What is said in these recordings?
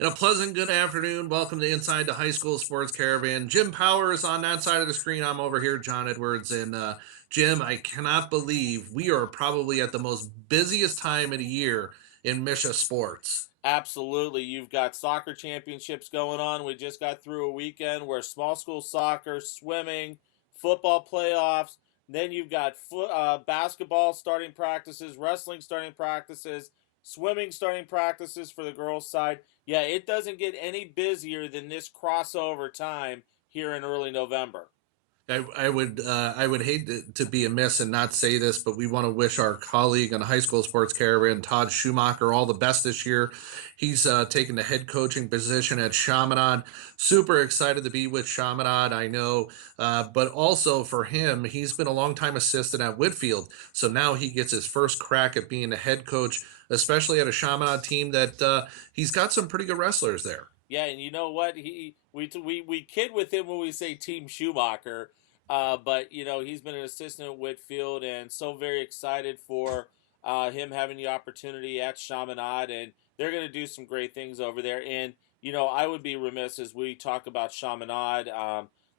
And a pleasant good afternoon. Welcome to Inside the High School Sports Caravan. Jim Powers on that side of the screen. I'm over here, John Edwards. And Jim, I cannot believe we are probably at the most busiest time of the year in Misha sports. Absolutely. You've got soccer championships going on. We just got through a weekend where small school soccer, swimming, football playoffs. Then you've got basketball starting practices, wrestling starting practices, swimming starting practices for the girls' side. Yeah, it doesn't get any busier than this crossover time here in early November. I would hate to be amiss and not say this, but we want to wish our colleague on the high school sports caravan, Todd Schumacher, all the best this year. He's taken the head coaching position at Chaminade. Super excited to be with Chaminade, I know, but also for him, he's been a longtime assistant at Whitfield, so now he gets his first crack at being the head coach, especially at a Chaminade team that he's got some pretty good wrestlers there. Yeah, and you know what? We kid with him when we say Team Schumacher, but he's been an assistant at Whitfield, and so very excited for him having the opportunity at Chaminade, and they're going to do some great things over there. And I would be remiss as we talk about Chaminade.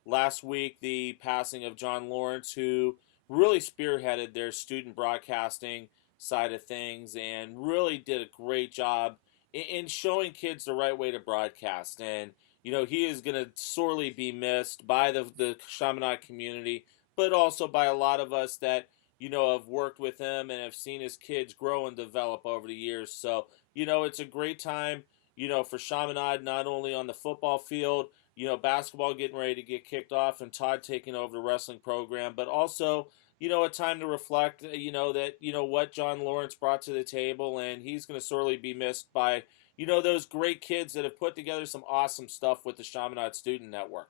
Last week, the passing of John Lawrence, who really spearheaded their student broadcasting side of things, and really did a great job in showing kids the right way to broadcast. And he is going to sorely be missed by the Chaminade community, but also by a lot of us that have worked with him and have seen his kids grow and develop over the years. So it's a great time for Chaminade, not only on the football field, basketball getting ready to get kicked off and Todd taking over the wrestling program, but also a time to reflect, that, what John Lawrence brought to the table, and he's going to sorely be missed by, those great kids that have put together some awesome stuff with the Chaminade Student Network.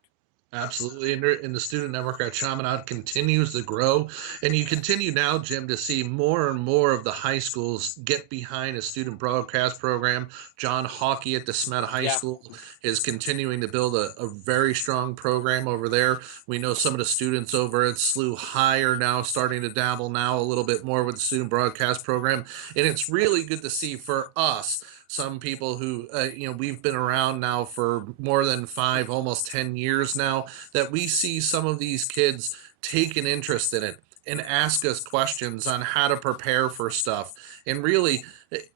Absolutely. And the student network at Chaminade continues to grow. And you continue now, Jim, to see more and more of the high schools get behind a student broadcast program. John Hockey at the Smet High Yeah. School is continuing to build a very strong program over there. We know some of the students over at SLU High are now starting to dabble now a little bit more with the student broadcast program. And it's really good to see for us some people who we've been around now for more than 5 almost 10 years now, that we see some of these kids take an interest in it and ask us questions on how to prepare for stuff. And really,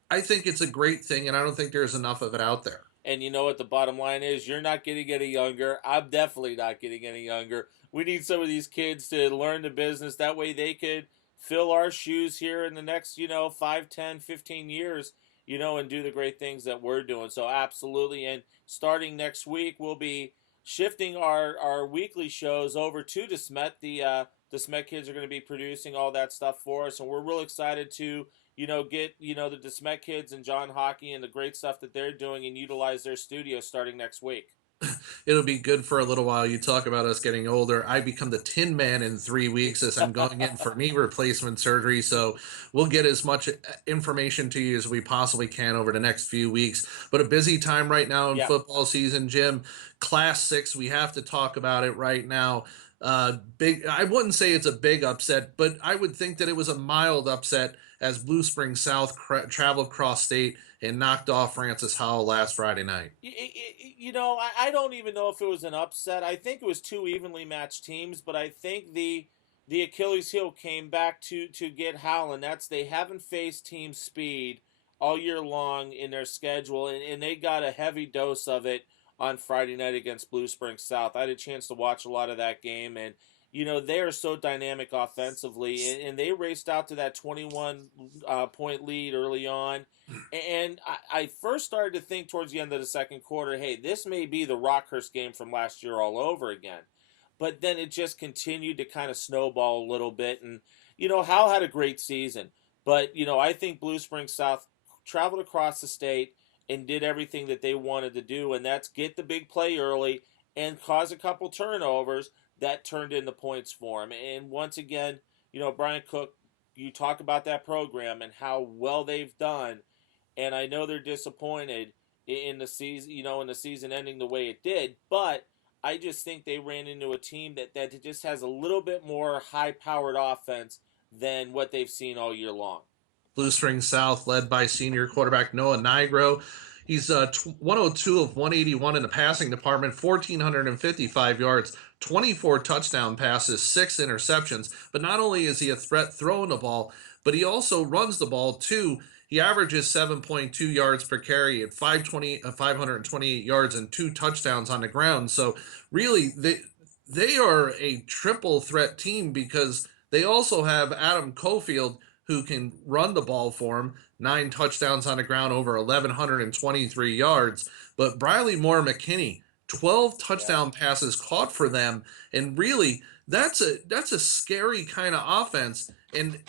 I think it's a great thing, and I don't think there's enough of it out there. And you know what the bottom line is? You're not getting any younger. I'm definitely not getting any younger. We need some of these kids to learn the business. That way they could fill our shoes here in the next, 5, 10, 15 years, and do the great things that we're doing. So absolutely. And starting next week, we'll be shifting our weekly shows over to DeSmet. The Smet kids are going to be producing all that stuff for us. And we're real excited to get, the DeSmet kids and John Hockey and the great stuff that they're doing and utilize their studio starting next week. It'll be good for a little while. You talk about us getting older. I become the Tin Man in 3 weeks as I'm going in for knee replacement surgery. So we'll get as much information to you as we possibly can over the next few weeks. But a busy time right now in Yeah. football season, Jim. Class 6, we have to talk about it right now. Big. I wouldn't say it's a big upset, but I would think that it was a mild upset as Blue Spring South traveled cross state and knocked off Francis Howell last Friday night. I don't even know if it was an upset. I think it was two evenly matched teams, but I think the Achilles heel came back to get Howell, and that's they haven't faced team speed all year long in their schedule, and they got a heavy dose of it on Friday night against Blue Spring South. I had a chance to watch a lot of that game, and they are so dynamic offensively, and they raced out to that 21 point lead early on. And I first started to think towards the end of the second quarter, hey, this may be the Rockhurst game from last year all over again. But then it just continued to kind of snowball a little bit. And, Hal had a great season. But, I think Blue Spring South traveled across the state and did everything that they wanted to do. And that's get the big play early and cause a couple turnovers that turned into points for him. And once again, Brian Cook, you talk about that program and how well they've done, and I know they're disappointed in the season, in the season ending the way it did, but I just think they ran into a team that just has a little bit more high-powered offense than what they've seen all year long. Blue Spring South, led by senior quarterback Noah Nigro. He's 102 of 181 in the passing department, 1,455 yards, 24 touchdown passes, 6 interceptions. But not only is he a threat throwing the ball, but he also runs the ball too. He averages 7.2 yards per carry at 528 yards and 2 touchdowns on the ground. So really, they are a triple threat team because they also have Adam Cofield who can run the ball for him. 9 touchdowns on the ground, over 1,123 yards. But Briley Moore McKinney, 12 Yeah. touchdown passes caught for them, and really, that's a scary kind of offense. And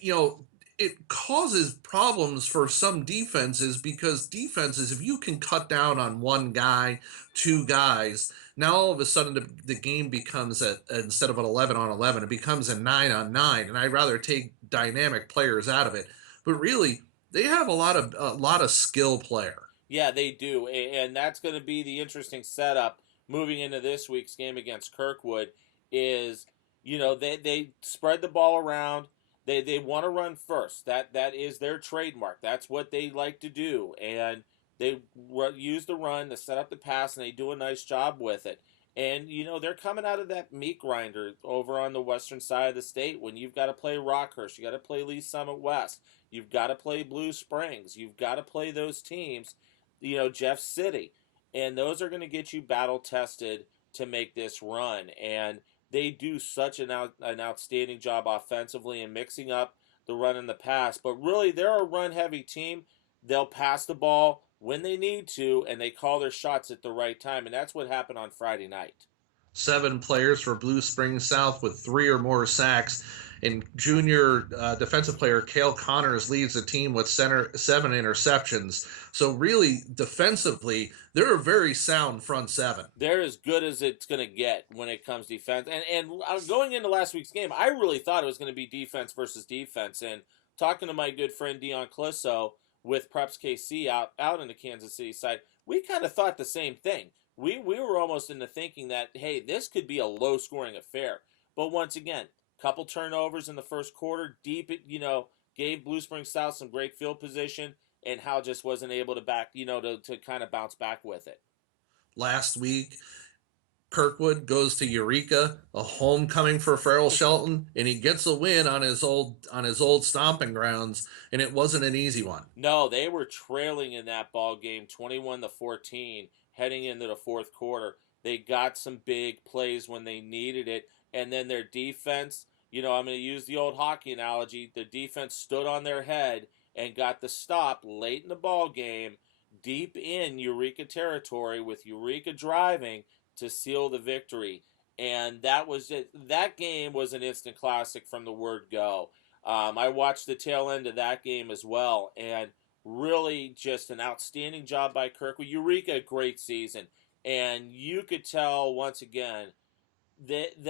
you know, it causes problems for some defenses because defenses, if you can cut down on one guy, two guys, now all of a sudden the game becomes instead of an 11 on 11, it becomes a 9 on 9. And I'd rather take dynamic players out of it. But really, they have a lot of skill player. Yeah, they do, and that's going to be the interesting setup moving into this week's game against Kirkwood. Is they spread the ball around. They want to run first. That is their trademark. That's what they like to do, and they use the run to set up the pass, and they do a nice job with it. And they're coming out of that meat grinder over on the western side of the state. When you've got to play Rockhurst, you got to play Lee Summit West, you've got to play Blue Springs, you've got to play those teams, Jeff City. And those are going to get you battle tested to make this run. And they do such an outstanding job offensively in mixing up the run and the pass. But really, they're a run heavy team. They'll pass the ball when they need to, and they call their shots at the right time. And that's what happened on Friday night. 7 players for Blue Springs South with 3 or more sacks. And junior defensive player Cale Connors leads the team with 7 interceptions. So really, defensively, they're a very sound front seven. They're as good as it's going to get when it comes defense. And going into last week's game, I really thought it was going to be defense versus defense. And talking to my good friend Dion Clisso with Preps KC out in the Kansas City side, we kind of thought the same thing. We were almost into thinking that, hey, this could be a low scoring affair. But once again, couple turnovers in the first quarter, gave Blue Springs South some great field position, and Hal just wasn't able to to kind of bounce back with it. Last week, Kirkwood goes to Eureka, a homecoming for Farrell Shelton, and he gets a win on his old stomping grounds, and it wasn't an easy one. No, they were trailing in that ball game 21-14 heading into the fourth quarter. They got some big plays when they needed it, and then their defense, I'm going to use the old hockey analogy, the defense stood on their head and got the stop late in the ball game, deep in Eureka territory with Eureka driving to seal the victory. And that was it. That game was an instant classic from the word go. I watched the tail end of that game as well, and really just an outstanding job by Kirkwood. Eureka, great season. And you could tell once again that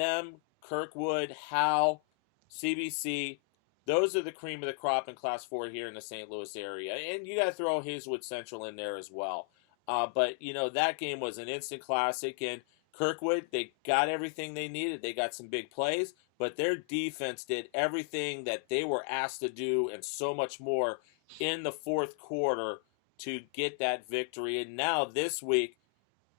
Kirkwood, Hal, CBC, those are the cream of the crop in Class 4 here in the St. Louis area. And you got to throw Hazelwood Central in there as well. But, that game was an instant classic. And Kirkwood, they got everything they needed. They got some big plays, but their defense did everything that they were asked to do and so much more in the fourth quarter to get that victory. And now this week,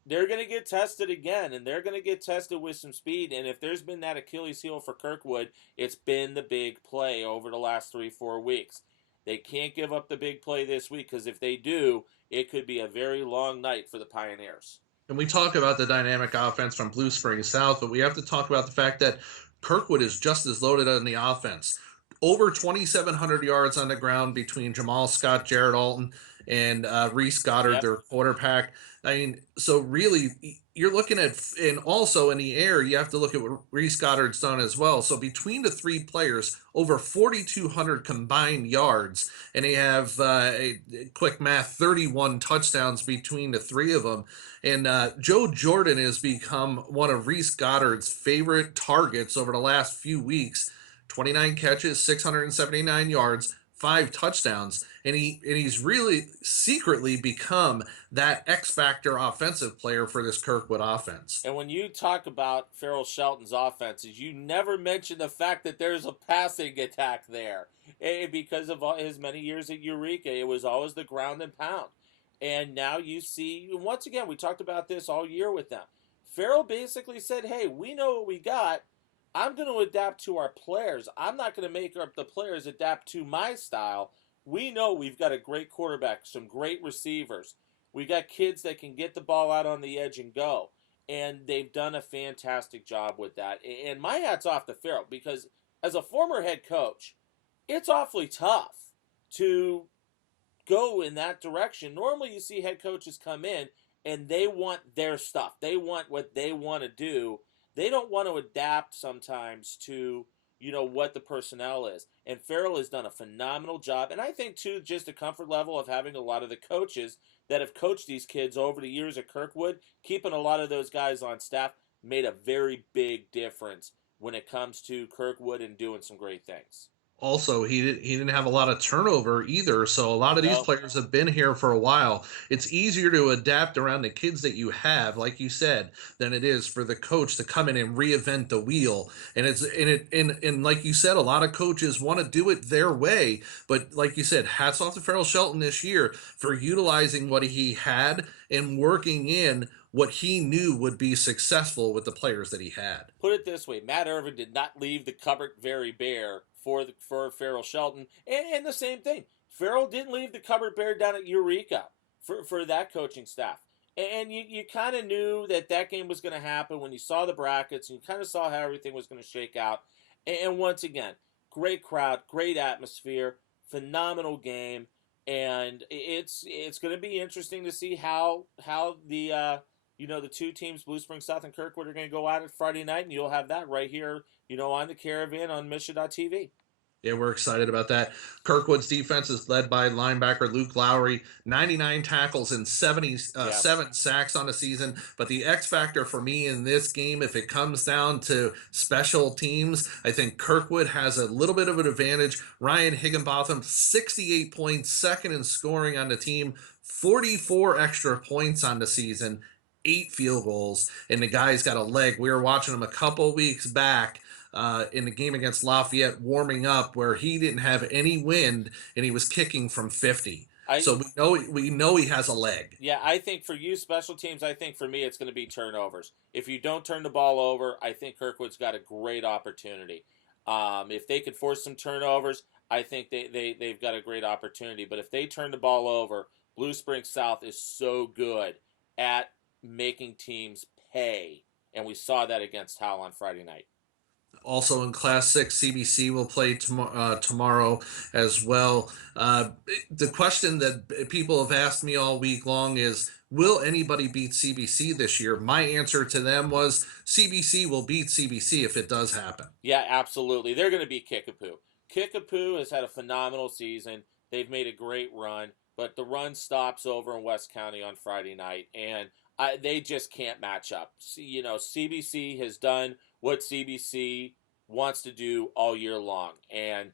they're going to get tested again, and they're going to get tested with some speed. And if there's been that Achilles heel for Kirkwood, it's been the big play over the last 3-4 weeks. They can't give up the big play this week, because if they do, it could be a very long night for the Pioneers. And we talk about the dynamic offense from Blue Springs South, but we have to talk about the fact that Kirkwood is just as loaded on the offense. Over 2,700 yards on the ground between Jamal Scott, Jared Alton, and Reese Goddard, Yep. their quarterback. I mean, so really, you're looking at, and also in the air, you have to look at what Reese Goddard's done as well. So between the 3 players, over 4,200 combined yards, and they have a quick math, 31 touchdowns between the 3 of them. And Joe Jordan has become one of Reese Goddard's favorite targets over the last few weeks. 29 catches, 679 yards, 5 touchdowns, and he's really secretly become that X factor offensive player for this Kirkwood offense. And when you talk about Farrell Shelton's offenses, you never mention the fact that there's a passing attack there. Because of his many years at Eureka, it was always the ground and pound. And now you see, once again, we talked about this all year with them. Farrell basically said, hey, we know what we got. I'm going to adapt to our players. I'm not going to make the players adapt to my style. We know we've got a great quarterback, some great receivers. We got kids that can get the ball out on the edge and go. And they've done a fantastic job with that. And my hat's off to Farrell because as a former head coach, it's awfully tough to go in that direction. Normally, you see head coaches come in and they want their stuff. They want what they want to do. They don't want to adapt sometimes to what the personnel is. And Farrell has done a phenomenal job. And I think too, just a comfort level of having a lot of the coaches that have coached these kids over the years at Kirkwood, keeping a lot of those guys on staff made a very big difference when it comes to Kirkwood and doing some great things. Also, he didn't have a lot of turnover either, so a lot of these No, players have been here for a while. It's easier to adapt around the kids that you have, like you said, than it is for the coach to come in and reinvent the wheel. And like you said, a lot of coaches want to do it their way, but like you said, hats off to Farrell Shelton this year for utilizing what he had and working in what he knew would be successful with the players that he had. put it this way: Matt Irvin did not leave the cupboard very bare for Farrell Shelton, and the same thing. Farrell didn't leave the cupboard bare down at Eureka for that coaching staff. And you kind of knew that game was going to happen when you saw the brackets, and you kind of saw how everything was going to shake out. And once again, great crowd, great atmosphere, phenomenal game, and it's going to be interesting to see how the two teams, Blue Spring South and Kirkwood, are going to go at it Friday night, and you'll have that right here, on the Caravan on Misha.tv. Yeah, we're excited about that. Kirkwood's defense is led by linebacker Luke Lowry, 99 tackles and Yeah, 77 sacks on the season. But the X factor for me in this game, if it comes down to special teams, I think Kirkwood has a little bit of an advantage. Ryan Higginbotham, 68 points, second in scoring on the team, 44 extra points on the season, 8 field goals, and the guy's got a leg. We were watching him a couple weeks back in the game against Lafayette warming up where he didn't have any wind and he was kicking from 50. I So we know he has a leg. yeah, I think for you special teams, I think for me it's going to be turnovers. If you don't turn the ball over, I think Kirkwood's got a great opportunity. If they could force some turnovers, I think they've got a great opportunity. But if they turn the ball over, Blue Spring South is so good at making teams pay, and we saw that against Howell on Friday night. Also in Class 6, CBC will play tomorrow as well. The question that people have asked me all week long is, will anybody beat CBC this year? My answer to them was CBC will beat CBC if it does happen. Yeah, absolutely. They're going to be Kickapoo. Kickapoo has had a phenomenal season. They've made a great run, but the run stops over in West County on Friday night, and they just can't match up. CBC has done what CBC wants to do all year long, and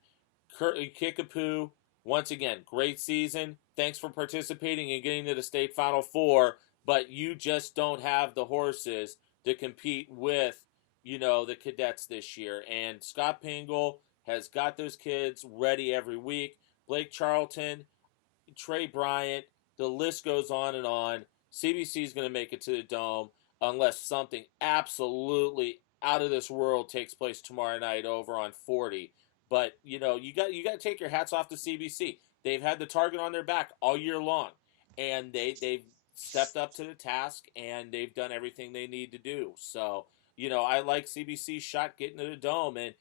Kickapoo, once again, great season. Thanks for participating and getting to the state Final Four, but you just don't have the horses to compete with the cadets this year. And Scott Pingle has got those kids ready every week. Blake Charlton, Trey Bryant, the list goes on and on. CBC is going to make it to the Dome unless something absolutely out of this world takes place tomorrow night over on 40. But you got to take your hats off to CBC. They've had the target on their back all year long, and they've stepped up to the task and they've done everything they need to do. So I like CBC's shot getting to the Dome, and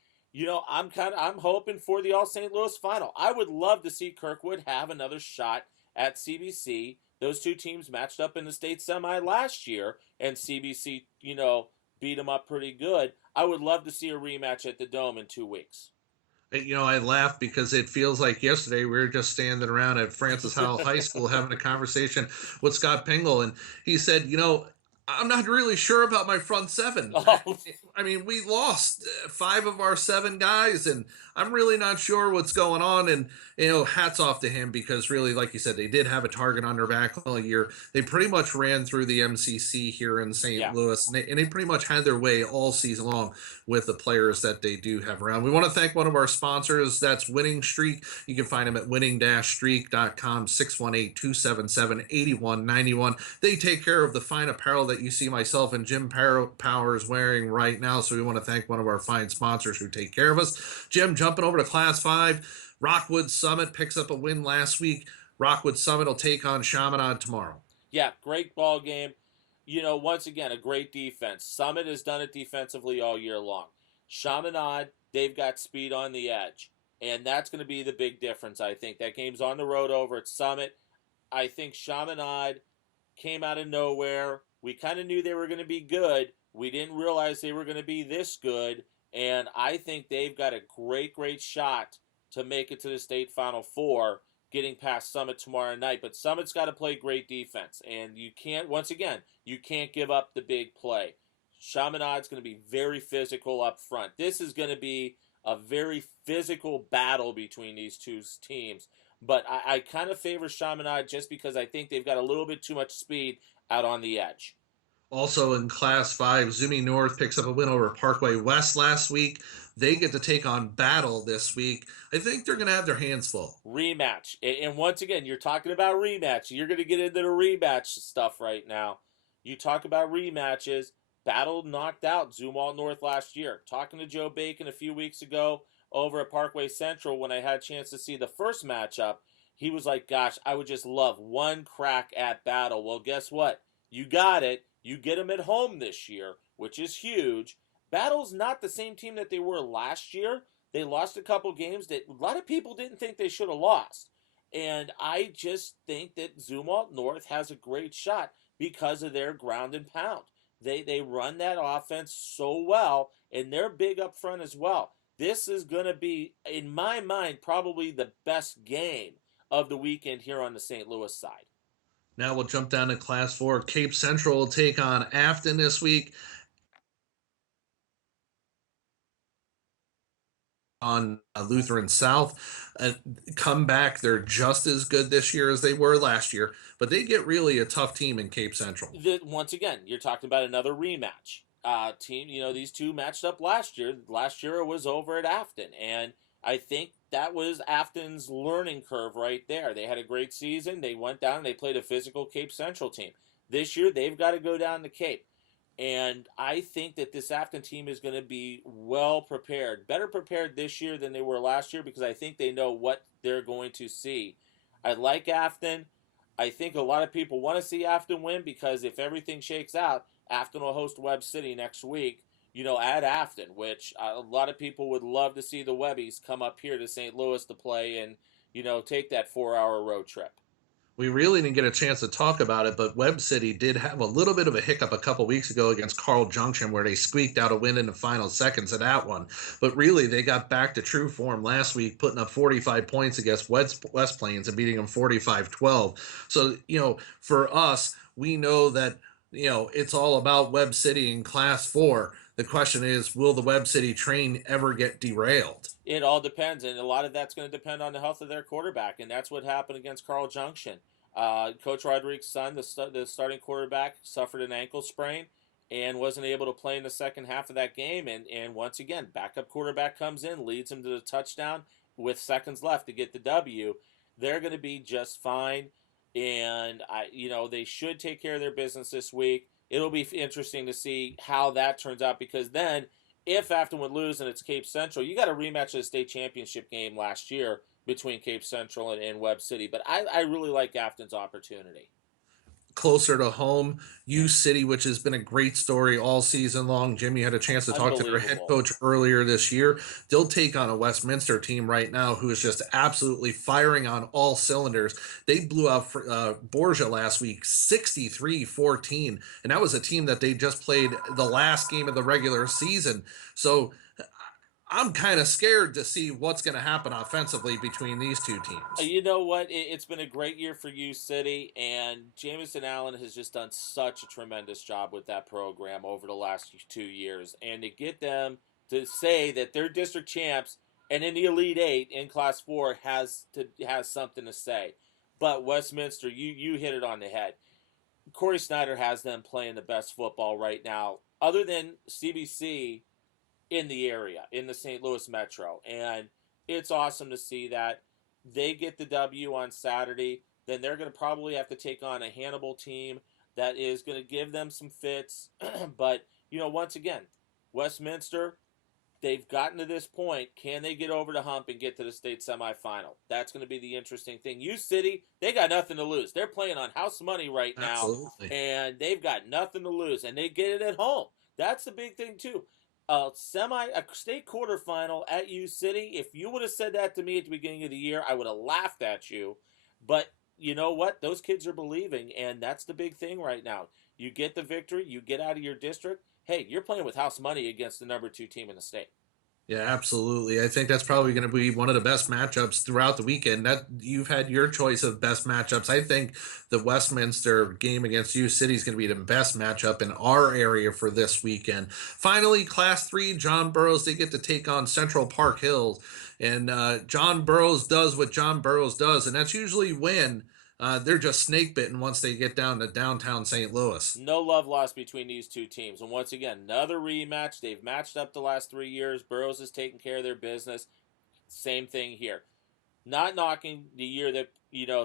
I'm hoping for the All St. Louis final. I would love to see Kirkwood have another shot at CBC. Those two teams matched up in the state semi last year, and CBC, beat them up pretty good. I would love to see a rematch at the Dome in 2 weeks. I laugh because it feels like yesterday we were just standing around at Francis Howell High School having a conversation with Scott Pingle, and he said, I'm not really sure about my front seven. Oh, I mean, we lost five of our seven guys, and I'm really not sure what's going on. And hats off to him because really, like you said, they did have a target on their back all year. They pretty much ran through the MCC here in St. yeah. Louis, and they pretty much had their way all season long with the players that they do have around. We want to thank one of our sponsors. That's Winning Streak. You can find them at winning-streak.com, 618-277-8191. They take care of the fine apparel that you see myself and Jim Powers wearing right now. So we want to thank one of our fine sponsors who take care of us. Jim, jumping over to Class 5, Rockwood Summit picks up a win last week. Rockwood Summit will take on Chaminade tomorrow. Yeah, great ball game. Once again, a great defense. Summit has done it defensively all year long. Chaminade, they've got speed on the edge. And that's going to be the big difference, I think. That game's on the road over at Summit. I think Chaminade came out of nowhere. We kind of knew they were going to be good. We didn't realize they were going to be this good. And I think they've got a great, great shot to make it to the state Final Four, getting past Summit tomorrow night. But Summit's got to play great defense. And you can't, once again, you can't give up the big play. Chaminade's going to be very physical up front. This is going to be a very physical battle between these two teams. But I kind of favor Chaminade just because I think they've got a little bit too much speed out on the edge. Also in Class 5, Zumi North picks up a win over Parkway West last week. They get to take on Battle this week. I think they're going to have their hands full. Rematch. And once again, you're talking about rematch. You're going to get into the rematch stuff right now. You talk about rematches. Battle knocked out Zumwalt North last year. Talking to Joe Bacon a few weeks ago over at Parkway Central when I had a chance to see the first matchup, he was like, gosh, I would just love one crack at Battle. Well, guess what? You got it. You get them at home this year, which is huge. Battle's not the same team that they were last year. They lost a couple games that a lot of people didn't think they should have lost. And I just think that Zumwalt North has a great shot because of their ground and pound. They run that offense so well, and they're big up front as well. This is going to be, in my mind, probably the best game of the weekend here on the St. Louis side. Now we'll jump down to Class 4. Cape Central will take on Afton this week. On Lutheran South. Come back. They're just as good this year as they were last year, but they get really a tough team in Cape Central. Once again, you're talking about another rematch. Team, these two matched up last year. Last year it was over at Afton, and I think that was Afton's learning curve right there. They had a great season. They went down and they played a physical Cape Central team. This year they've got to go down to Cape. And I think that this Afton team is going to be well prepared, better prepared this year than they were last year because I think they know what they're going to see. I like Afton. I think a lot of people want to see Afton win because if everything shakes out, Afton will host Webb City next week, at Afton, which a lot of people would love to see the Webbies come up here to St. Louis to play and, take that 4-hour road trip. We really didn't get a chance to talk about it, but Webb City did have a little bit of a hiccup a couple weeks ago against Carl Junction where they squeaked out a win in the final seconds of that one. But really, they got back to true form last week, putting up 45 points against West Plains and beating them 45-12. So, for us, we know that, it's all about Webb City in Class 4. The question is, will the Webb City train ever get derailed? It all depends, and a lot of that's going to depend on the health of their quarterback, and that's what happened against Carl Junction. Coach Rodriguez's son, the starting quarterback, suffered an ankle sprain and wasn't able to play in the second half of that game. And once again, backup quarterback comes in, leads him to the touchdown with seconds left to get the W. They're going to be just fine, and they should take care of their business this week. It'll be interesting to see how that turns out because then if Afton would lose and it's Cape Central, you got a rematch of the state championship game last year between Cape Central and Webb City. But I really like Afton's opportunity. Closer to home, U City, which has been a great story all season long. Jimmy had a chance to talk to their head coach earlier this year. They'll take on a Westminster team right now who is just absolutely firing on all cylinders. They blew out Borgia last week 63-14, and that was a team that they just played the last game of the regular season. So I'm kind of scared to see what's going to happen offensively between these two teams. You know what? It's been a great year for U City, and Jamison Allen has just done such a tremendous job with that program over the last 2 years. And to get them to say that they're district champs and in the Elite Eight in Class 4 has something to say. But Westminster, you hit it on the head. Corey Snyder has them playing the best football right now, other than CBC in the area, in the St. Louis metro. And it's awesome to see that they get the W on Saturday. Then they're going to probably have to take on a Hannibal team that is going to give them some fits. But, once again, Westminster, they've gotten to this point. Can they get over the hump and get to the state semifinal? That's going to be the interesting thing. U City, they got nothing to lose. They're playing on house money right now, Absolutely. and they've got nothing to lose, and they get it at home. That's the big thing too. A state quarterfinal at U City. If you would have said that to me at the beginning of the year, I would have laughed at you. But you know what? Those kids are believing, and that's the big thing right now. You get the victory, you get out of your district. Hey, you're playing with house money against the number 2 team in the state. Yeah, absolutely. I think that's probably going to be one of the best matchups throughout the weekend. That you've had your choice of best matchups. I think the Westminster game against U City is going to be the best matchup in our area for this weekend. Finally, Class 3, John Burroughs, they get to take on Central Park Hills. And John Burroughs does what John Burroughs does, and that's usually win. They're just snake bitten once they get down to downtown St. Louis. No love lost between these two teams. And once again, another rematch. They've matched up the last 3 years. Burroughs has taken care of their business. Same thing here. Not knocking the year that,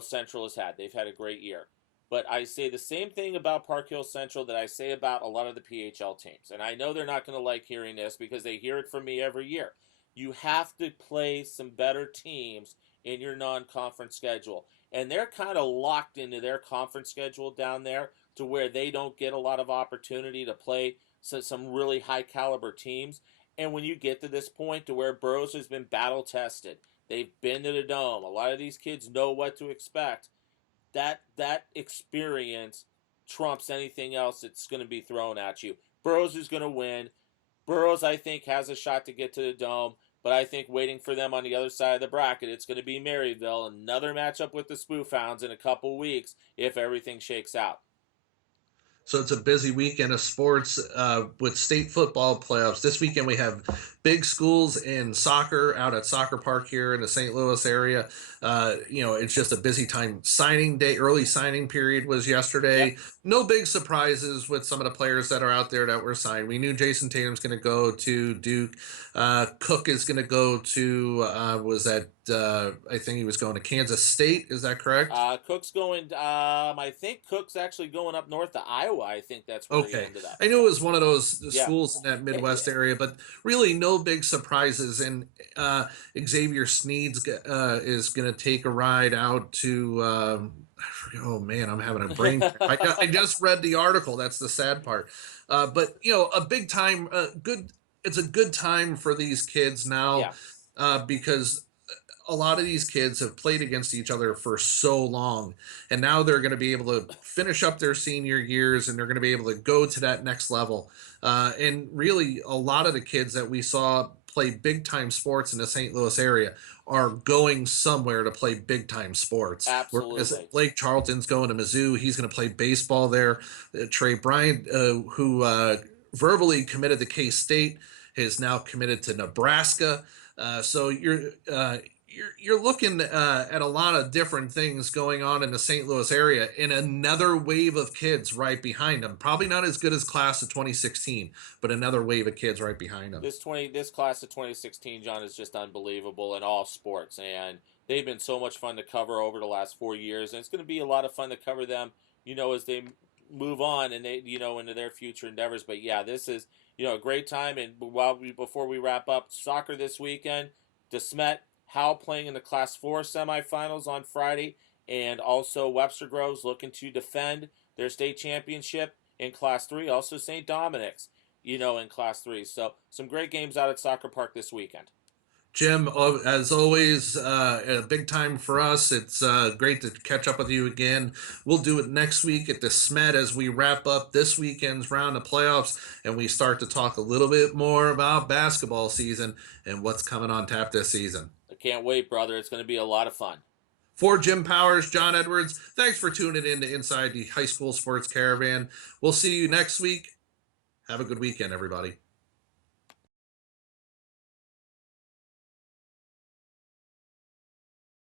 Central has had. They've had a great year. But I say the same thing about Park Hill Central that I say about a lot of the PHL teams. And I know they're not going to like hearing this because they hear it from me every year. You have to play some better teams in your non-conference schedule. And they're kind of locked into their conference schedule down there to where they don't get a lot of opportunity to play some really high caliber teams. And when you get to this point to where Burroughs has been battle tested, they've been to the Dome. A lot of these kids know what to expect. That experience trumps anything else that's going to be thrown at you. Burroughs is going to win. Burroughs, I think, has a shot to get to the Dome. But I think waiting for them on the other side of the bracket, it's going to be Maryville. Another matchup with the Spoof Hounds in a couple weeks if everything shakes out. So it's a busy weekend of sports with state football playoffs. This weekend we have big schools in soccer out at Soccer Park here in the St. Louis area. It's just a busy time. Signing day, early signing period was yesterday. Yep. No big surprises with some of the players that are out there that were signed. We knew Jason Tatum's going to go to Duke. Cook is going to go to I think he was going to Kansas State. Is that correct? Cook's going. I think Cook's actually going up north to Iowa. I think that's where he Okay. ended up. I knew it was one of those Yeah. schools in that Midwest area, but really no big surprises. And Xavier Sneed's is going to take a ride out to. Oh man, I'm having a brain. I just read the article. That's the sad part. But a big time. Good. It's a good time for these kids now Yeah. because a lot of these kids have played against each other for so long, and now they're going to be able to finish up their senior years, and they're going to be able to go to that next level. And really, a lot of the kids that we saw play big time sports in the St. Louis area are going somewhere to play big time sports. Whereas Absolutely. Blake Charlton's going to Mizzou, he's going to play baseball there. Trey Bryant, who verbally committed to K State, is now committed to Nebraska. So you're looking at a lot of different things going on in the St. Louis area, and another wave of kids right behind them. Probably not as good as class of 2016, but another wave of kids right behind them. This class of 2016, John, is just unbelievable in all sports, and they've been so much fun to cover over the last 4 years, and it's going to be a lot of fun to cover them, as they move on and they, into their future endeavors. But yeah, this is a great time. And before we wrap up, soccer this weekend, DeSmet Howe playing in the Class 4 semifinals on Friday, and also Webster Groves looking to defend their state championship in Class 3. Also St. Dominic's, in Class 3. So some great games out at Soccer Park this weekend. Jim, as always, a big time for us. It's great to catch up with you again. We'll do it next week at the SMED as we wrap up this weekend's round of playoffs and we start to talk a little bit more about basketball season and what's coming on tap this season. I can't wait, brother. It's going to be a lot of fun. For Jim Powers, John Edwards, thanks for tuning in to Inside the High School Sports Caravan. We'll see you next week. Have a good weekend, everybody.